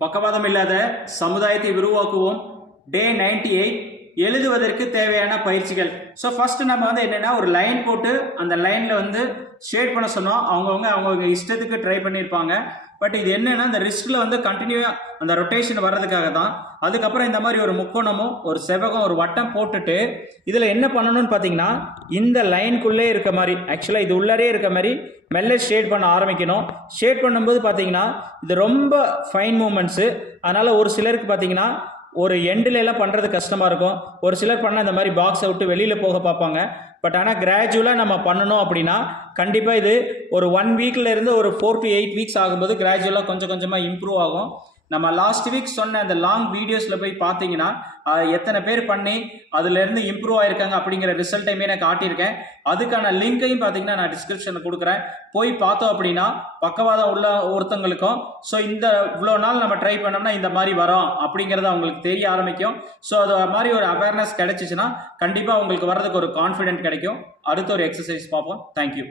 பக்கவாதம் இல்லாத சமுதாயத்தை உருவாக்குவோம் டே நைன்டி எயிட் எழுதுவதற்கு தேவையான பயிற்சிகள். ஸோ ஃபர்ஸ்ட் நம்ம வந்து என்னென்னா ஒரு லைன் போட்டு அந்த லைனில் வந்து ஷேட் பண்ண சொன்னோம் அவங்கவுங்க அவங்கவுங்க இஷ்டத்துக்கு ட்ரை பண்ணியிருப்பாங்க பட் இது என்னன்னா இந்த ரிஸ்கில் வந்து கண்டினியூவாக அந்த ரொட்டேஷன் வர்றதுக்காக தான் அதுக்கப்புறம் இந்த மாதிரி ஒரு முக்கோணமும் ஒரு செவகம் ஒரு வட்டம் போட்டுட்டு இதில் என்ன பண்ணணும்னு பார்த்தீங்கன்னா இந்த லைனுக்குள்ளே இருக்க மாதிரி ஆக்சுவலாக இது உள்ளரே இருக்க மாதிரி மெல்ல ஷேட் பண்ண ஆரம்பிக்கணும். ஷேட் பண்ணும்போது பார்த்தீங்கன்னா இது ரொம்ப ஃபைன் மூமெண்ட்ஸு அதனால் ஒரு சிலருக்கு பார்த்தீங்கன்னா ஒரு எண்டில் எல்லாம் பண்ணுறது கஷ்டமாக இருக்கும். ஒரு சிலர் பண்ண இந்த மாதிரி பாக்ஸை விட்டு வெளியில் போக பார்ப்பாங்க. பட் ஆனால் கிராஜுவலாக நம்ம பண்ணணும் அப்படின்னா கண்டிப்பாக இது ஒரு ஒன் வீக்கில் இருந்து ஒரு ஃபோர் டு எயிட் வீக்ஸ் ஆகும்போது கிராஜுவலாக கொஞ்சம் கொஞ்சமாக இம்ப்ரூவ் ஆகும். நம்ம லாஸ்ட் வீக் சொன்ன அந்த லாங் வீடியோஸில் போய் பார்த்தீங்கன்னா எத்தனை பேர் பண்ணி அதுலேருந்து இம்ப்ரூவ் ஆயிருக்காங்க அப்படிங்கிற ரிசல்ட்டையுமே நான் காட்டியிருக்கேன். அதுக்கான லிங்கையும் பார்த்தீங்கன்னா நான் டிஸ்கிரிப்ஷனில் கொடுக்குறேன். போய் பார்த்தோம் அப்படின்னா பக்கவாதம் உள்ள ஒருத்தங்களுக்கும் ஸோ இந்த இவ்வளோ நாள் நம்ம ட்ரை பண்ணோம்னா இந்த மாதிரி வரோம் அப்படிங்கிறது அவங்களுக்கு தெரிய ஆரம்பிக்கும். ஸோ அது மாதிரி ஒரு அவேர்னஸ் கிடைச்சிச்சுன்னா கண்டிப்பாக உங்களுக்கு வர்றதுக்கு ஒரு கான்ஃபிடென்ட் கிடைக்கும். அடுத்த ஒரு எக்ஸசைஸ் பார்ப்போம். தேங்க்யூ